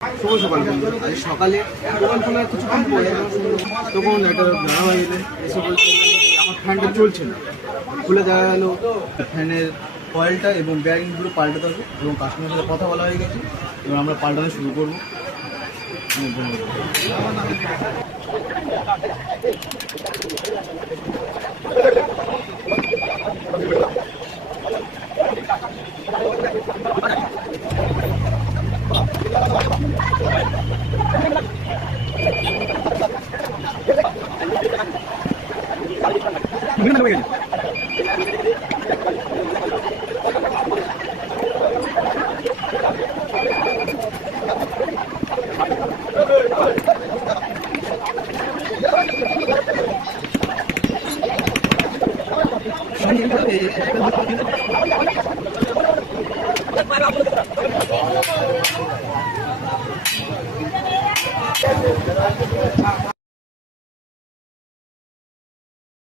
শুভ সকাল বন্ধু। আজ সকালে দোকান খোলার কিছুক্ষণ পরে তখন একটা ধারাবাহিক এসে বলছে আমার ফ্যানটা চলছে না। খুলে দেখা গেল ফ্যানের কয়েলটা এবং ব্যারিংগুলো পাল্টাতে হবে এবং কাস্টমারের সাথে কথা বলা হয়ে গেছে এবং আমরা পাল্টাতে শুরু করবো।